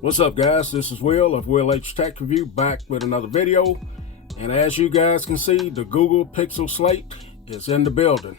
What's up, guys? This is Will of Will H Tech Review, back with another video. And as you guys can see, the Google Pixel Slate is in the building.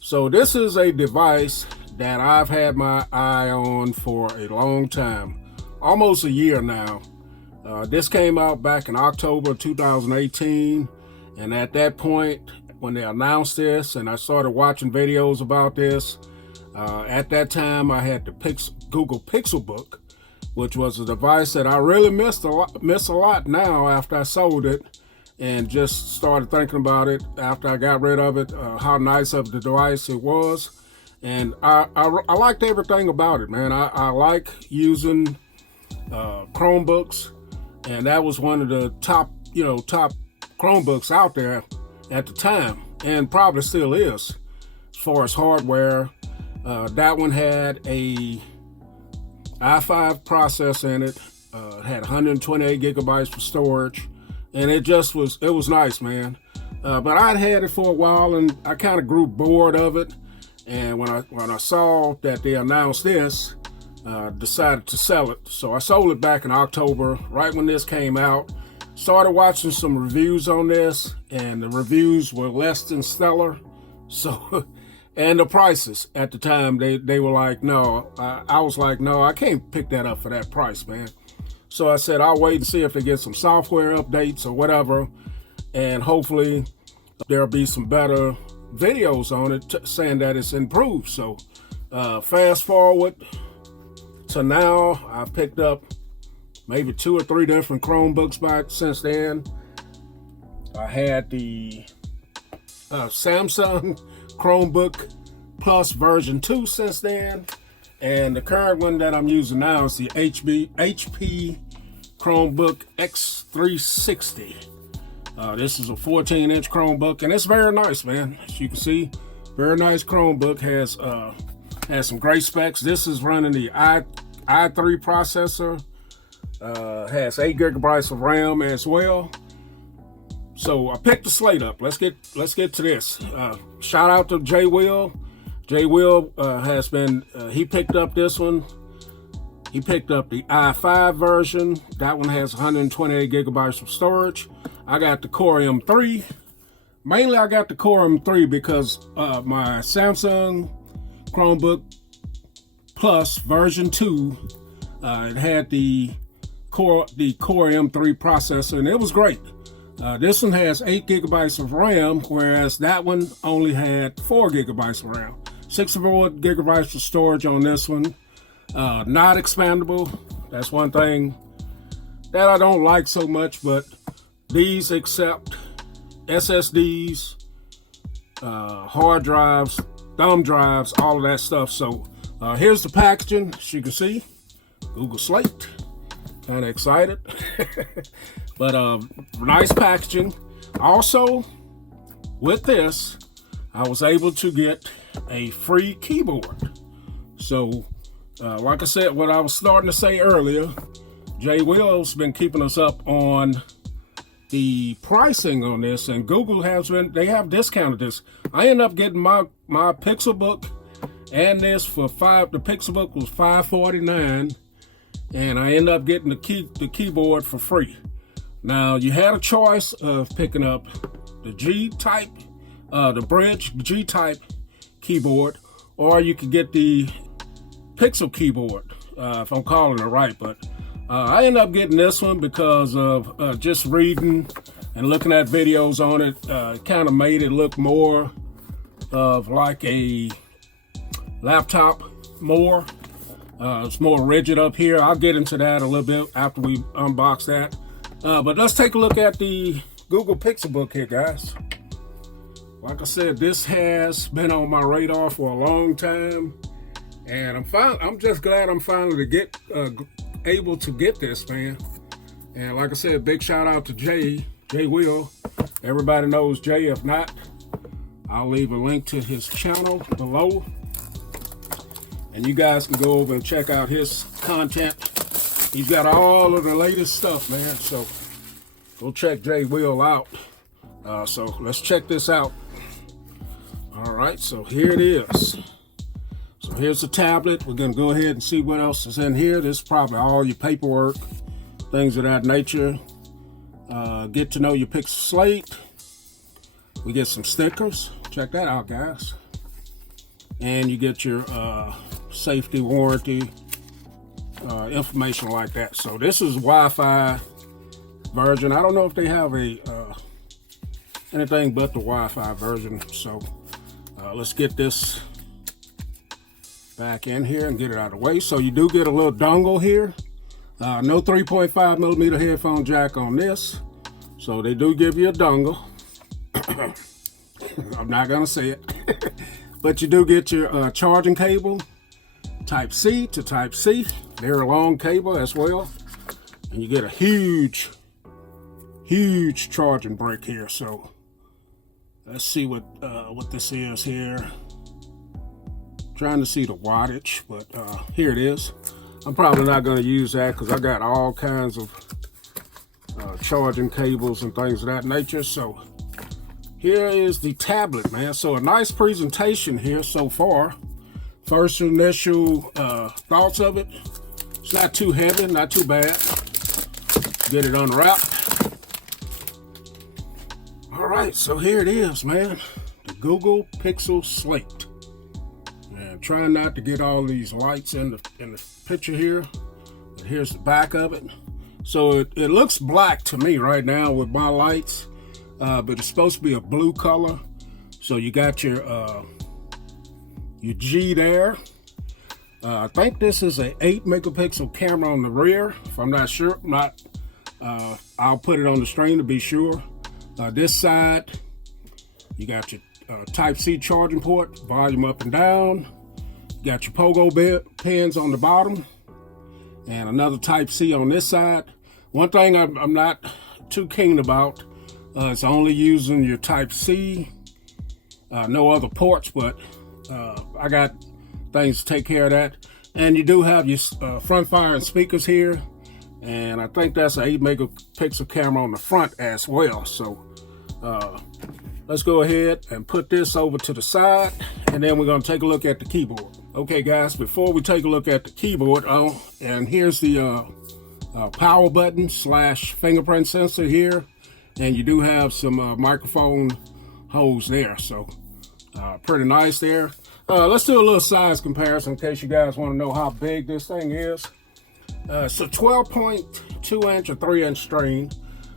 So this is a device that I've had my eye on for a long time, almost a year now. This came out back in October 2018, and at that point, when they announced this and I started watching videos about this, at that time I had the Google Pixelbook, which was a device that I really miss a lot now after I sold it and just started thinking about it after I got rid of it, how nice of the device it was. And I liked everything about it, man. I like using Chromebooks, and that was one of the top Chromebooks out there at the time, and probably still is as far as hardware. That one had a i5 processor in it, had 128 gigabytes for storage, and it was nice, man. But I'd had it for a while, and I kind of grew bored of it. And when I saw that they announced this, decided to sell it. So I sold it back in October, right when this came out. Started watching some reviews on this, and the reviews were less than stellar. So. And the prices at the time, they were like, no. I was like, no, I can't pick that up for that price, man. So I said, I'll wait and see if they get some software updates or whatever. And hopefully there'll be some better videos on it saying that it's improved. So fast forward to now, I've picked up maybe 2 or 3 different Chromebooks back since then. I had the Samsung Chromebook Plus version 2 since then, and the current one that I'm using now is the HP Chromebook X360. This is a 14-inch Chromebook, and it's very nice, man. As you can see, very nice Chromebook. Has some great specs. This is running the i3 processor. Has 8 gigabytes of RAM as well. So I picked the Slate up. Let's get to this. Shout out to J Will. J Will has been, he picked up this one. He picked up the i5 version. That one has 128 gigabytes of storage. I got the Core M3. Mainly I got the Core M3 because my Samsung Chromebook Plus version 2, it had the Core M3 processor, and it was great. This one has 8 gigabytes of RAM, whereas that one only had 4 gigabytes of RAM. 64 gigabytes of storage on this one. Not expandable. That's one thing that I don't like so much, but these accept SSDs, hard drives, thumb drives, all of that stuff. So here's the packaging. As you can see, Google Slate. Kind of excited. But nice packaging. Also, with this, I was able to get a free keyboard. So, like I said, what I was starting to say earlier, Jay Will's been keeping us up on the pricing on this, and Google they have discounted this. I ended up getting my Pixelbook and this for the Pixelbook was $549, and I ended up getting the keyboard for free. Now, you had a choice of picking up the G-type, the Brydge G-type keyboard, or you could get the Pixel keyboard, if I'm calling it right. But I ended up getting this one because of just reading and looking at videos on it. Kind of made it look more of like a laptop more. It's more rigid up here. I'll get into that a little bit after we unbox that. But let's take a look at the Google Pixelbook here, guys. Like I said, this has been on my radar for a long time, and I'm just glad I'm finally able to get this, man. And like I said, big shout out to Jay Will. Everybody knows Jay. If not, I'll leave a link to his channel below, and you guys can go over and check out his content. He's got all of the latest stuff, man. So go check Jay Will out. So let's check this out. All right, so here it is. So here's the tablet. We're gonna go ahead and see what else is in here. This is probably all your paperwork, things of that nature. Get to know your Pixel Slate. We get some stickers. Check that out, guys. And you get your safety warranty information like that. So this is Wi-Fi version. I don't know if they have a anything but the Wi-Fi version. So let's get this back in here and get it out of the way. So you do get a little dongle here. No 3.5 millimeter headphone jack on this. So they do give you a dongle. I'm not gonna say it. But you do get your charging cable, Type C to Type C. Very long cable as well. And you get a huge charging brick here. So let's see what this is here. Trying to see the wattage, but here it is. I'm probably not going to use that because I got all kinds of charging cables and things of that nature. So here is the tablet, man. So a nice presentation here so far. First initial thoughts of it. It's not too heavy, not too bad. Get it unwrapped. All right, so here it is, man. The Google Pixel Slate. And trying not to get all these lights in the picture here. But here's the back of it. So it looks black to me right now with my lights. But it's supposed to be a blue color. So you got your G there. I think this is a 8 megapixel camera on the rear. If I'm not sure, I'll put it on the screen to be sure. This side, you got your Type C charging port, volume up and down. You got your pogo pins on the bottom, and another Type C on this side. One thing I'm not too keen about. It's only using your Type C, no other ports, but I got things to take care of that. And you do have your front firing speakers here, and I think that's an 8 megapixel camera on the front as well. So let's go ahead and put this over to the side, and then we're going to take a look at the keyboard. Okay, guys, before we take a look at the keyboard, and here's the power button / fingerprint sensor here. And you do have some microphone holes there, so pretty nice there. Let's do a little size comparison in case you guys want to know how big this thing is. So 12.2 inch or 3 inch screen.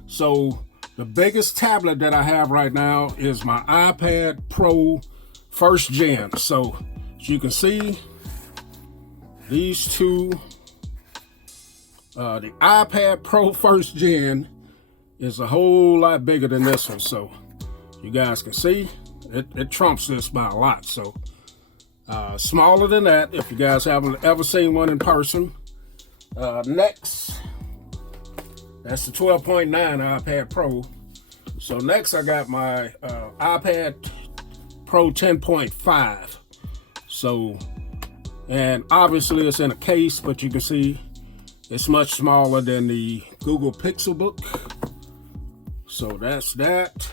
So the biggest tablet that I have right now is my iPad Pro 1st Gen. So as you can see, these two, the iPad Pro 1st Gen is a whole lot bigger than this one. So you guys can see it trumps this by a lot. So smaller than that if you guys haven't ever seen one in person. Next, that's the 12.9 iPad Pro. So next I got my iPad Pro 10.5. So, and obviously it's in a case, but you can see it's much smaller than the Google Pixel Book. So that's that.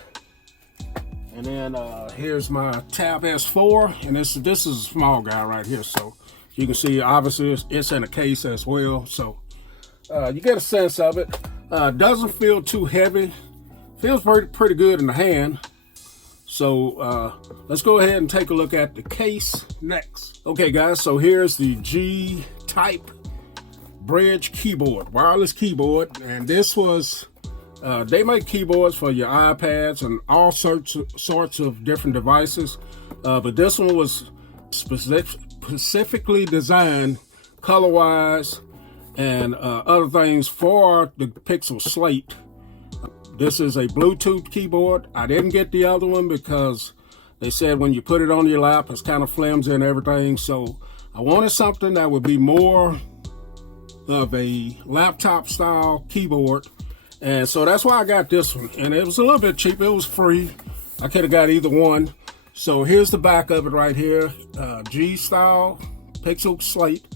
And then here's my Tab S4, and this is a small guy right here. So you can see obviously it's in a case as well. So you get a sense of it. Doesn't feel too heavy. Feels pretty good in the hand. So let's go ahead and take a look at the case next. Okay, guys. So here's the G-Type Brydge keyboard, wireless keyboard, and this was. They make keyboards for your iPads and all sorts of different devices, but this one was specifically designed color-wise and other things for the Pixel Slate. This is a Bluetooth keyboard. I didn't get the other one because they said when you put it on your lap, it's kind of flimsy and everything. So I wanted something that would be more of a laptop style keyboard. And so that's why I got this one. And it was a little bit cheap. It was free. I could have got either one. So here's the back of it right here. G-style Pixel Slate.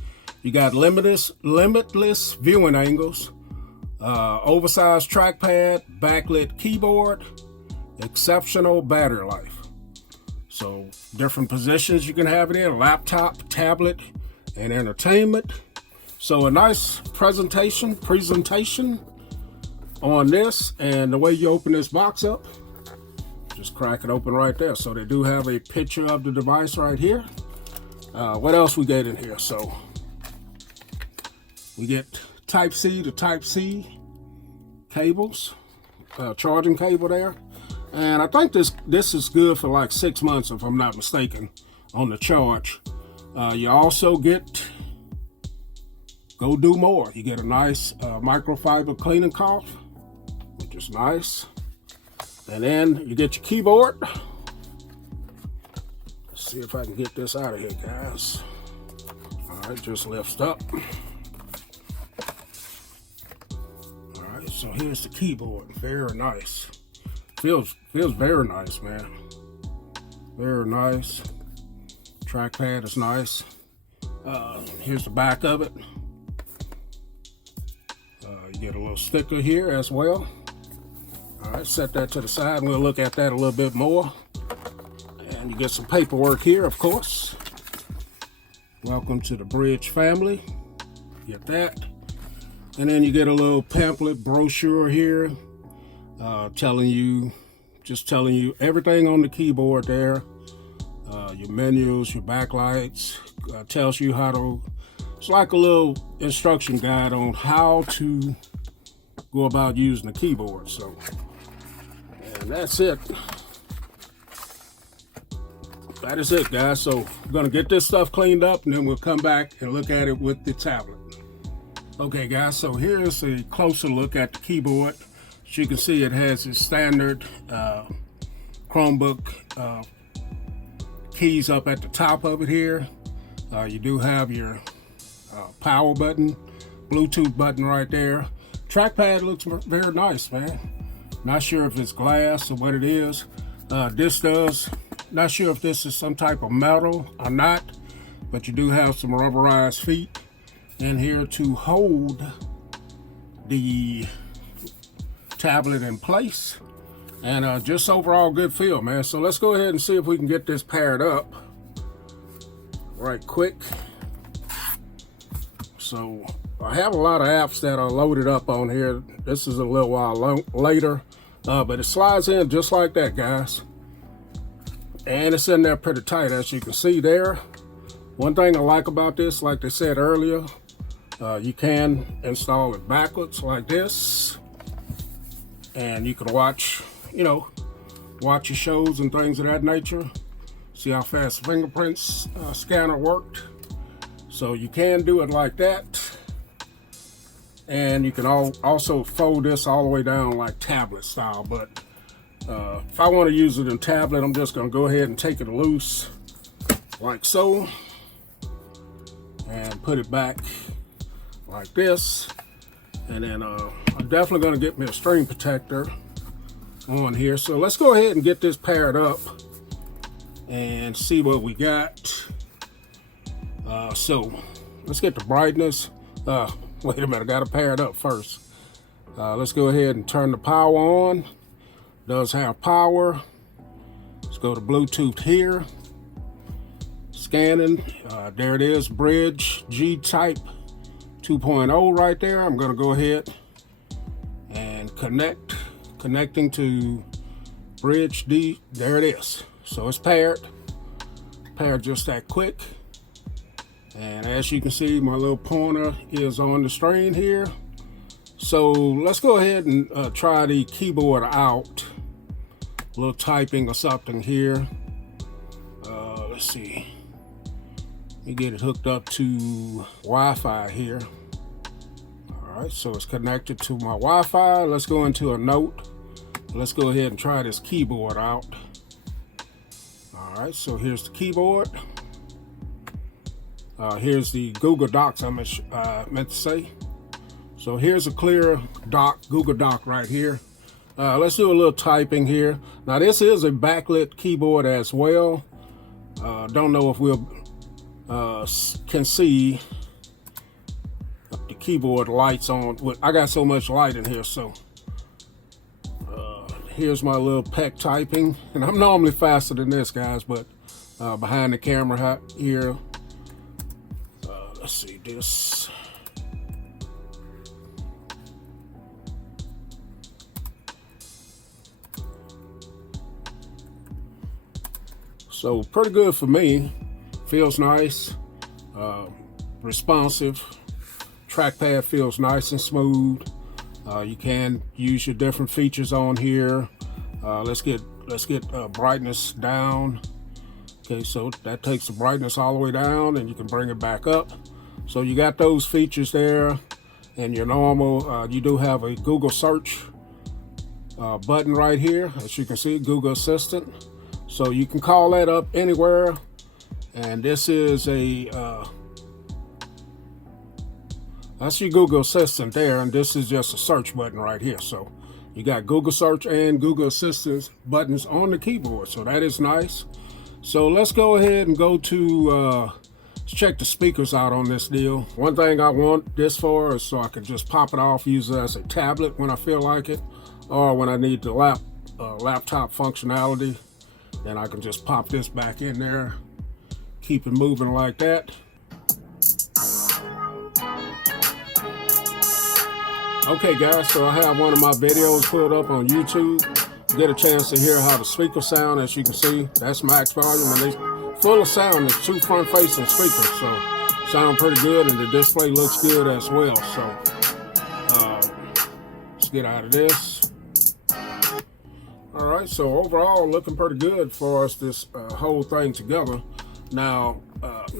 You got limitless viewing angles. Oversized trackpad, backlit keyboard, exceptional battery life. So different positions you can have it in: laptop, tablet, and entertainment. So a nice presentation on this. And the way you open this box up, just crack it open right there. So they do have a picture of the device right here. What else we get in here? So we get Type-C to Type-C cables, charging cable there. And I think this is good for like 6 months, if I'm not mistaken, on the charge. You also get Go Do More. You get a nice microfiber cleaning cloth, which is nice. And then you get your keyboard. Let's see if I can get this out of here, guys. All right, just lifts up. All right, so here's the keyboard. Very nice. Feels very nice, man. Very nice. Trackpad is nice. Here's the back of it. You get a little sticker here as well. All right, set that to the side. We'll look at that a little bit more. And you get some paperwork here, of course. Welcome to the Brydge family. Get that. And then you get a little pamphlet brochure here, telling you everything on the keyboard there. Your menus, your backlights, tells you how to, it's like a little instruction guide on how to go about using the keyboard. So, and that's it. That is it, guys. So we're gonna get this stuff cleaned up, and then we'll come back and look at it with the tablet. Okay, guys, so here's a closer look at the keyboard. As you can see, it has its standard Chromebook keys up at the top of it here. You do have your power button, Bluetooth button right there. Trackpad looks very nice, man. Not sure if it's glass or what it is. Not sure if this is some type of metal or not, but you do have some rubberized feet in here to hold the tablet in place. And just overall good feel, man. So let's go ahead and see if we can get this paired up right quick. So I have a lot of apps that are loaded up on here. This is a little while later, but it slides in just like that, guys. And it's in there pretty tight, as you can see there. One thing I like about this, like they said earlier, you can install it backwards like this, and you can watch your shows and things of that nature. See how fast the fingerprints scanner worked. So you can do it like that. And you can also fold this all the way down like tablet style. But if I want to use it in tablet, I'm just going to go ahead and take it loose like so. And put it back like this. And then I'm definitely going to get me a screen protector on here. So let's go ahead and get this paired up and see what we got. So let's get the brightness. Wait a minute, I gotta pair it up first. Let's go ahead and turn the power on. Does have power. Let's go to Bluetooth here. Scanning, there it is, Brydge G-Type 2.0 right there. I'm gonna go ahead and connecting to Brydge D. There it is. So it's paired just that quick. And as you can see, my little pointer is on the screen here. So let's go ahead and try the keyboard out. A little typing or something here. Let's see. Let me get it hooked up to Wi-Fi here. All right, so it's connected to my Wi-Fi. Let's go into a note. Let's go ahead and try this keyboard out. All right, so here's the keyboard. Here's the Google Docs I meant to say. So here's a clear Google Doc right here. Let's do a little typing here. Now this is a backlit keyboard as well. Don't know if we'll can see the keyboard lights on. I got so much light in here, so here's my little peck typing, and I'm normally faster than this, guys, but behind the camera here, let's see this. So pretty good for me. Feels nice, responsive. Trackpad feels nice and smooth. You can use your different features on here. Let's get brightness down. Okay, so that takes the brightness all the way down, and you can bring it back up. So you got those features there, and your normal. You do have a Google search button right here, as you can see, Google Assistant. So you can call that up anywhere, and this is that's your Google Assistant there, and this is just a search button right here. So you got Google Search and Google Assistant buttons on the keyboard, so that is nice. So let's go ahead and go to let's check the speakers out on this deal. One thing I want this for is so I can just pop it off, use it as a tablet when I feel like it, or when I need the laptop functionality. Then I can just pop this back in there, keep it moving like that. Okay guys, so I have one of my videos put up on YouTube. Get a chance to hear how the speakers sound. As you can see, that's max volume, and they full of sound. It's 2 front-facing speakers, so sound pretty good, and the display looks good as well. So let's get out of this. All right, so overall looking pretty good for us, this whole thing together. Now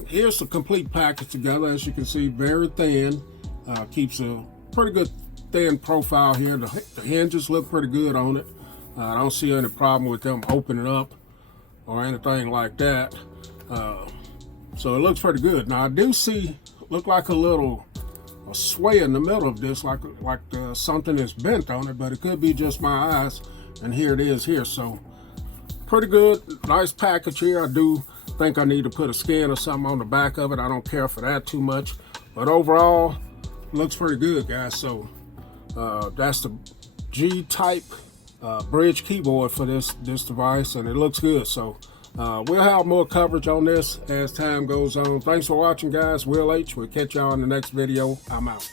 here's the complete package together. As you can see, very thin, keeps a pretty good thin profile here. The hinges look pretty good on it. I don't see any problem with them opening up or anything like that. So it looks pretty good. Now I do see, look like a sway in the middle of this, like something is bent on it, but it could be just my eyes. And here it is here. So pretty good, nice package here. I do think I need to put a scan or something on the back of it. I don't care for that too much, but overall looks pretty good, guys. So that's the G-type Brydge keyboard for this device, and it looks good. So we'll have more coverage on this as time goes on. Thanks for watching, guys. Will H. We'll catch y'all in the next video. I'm out.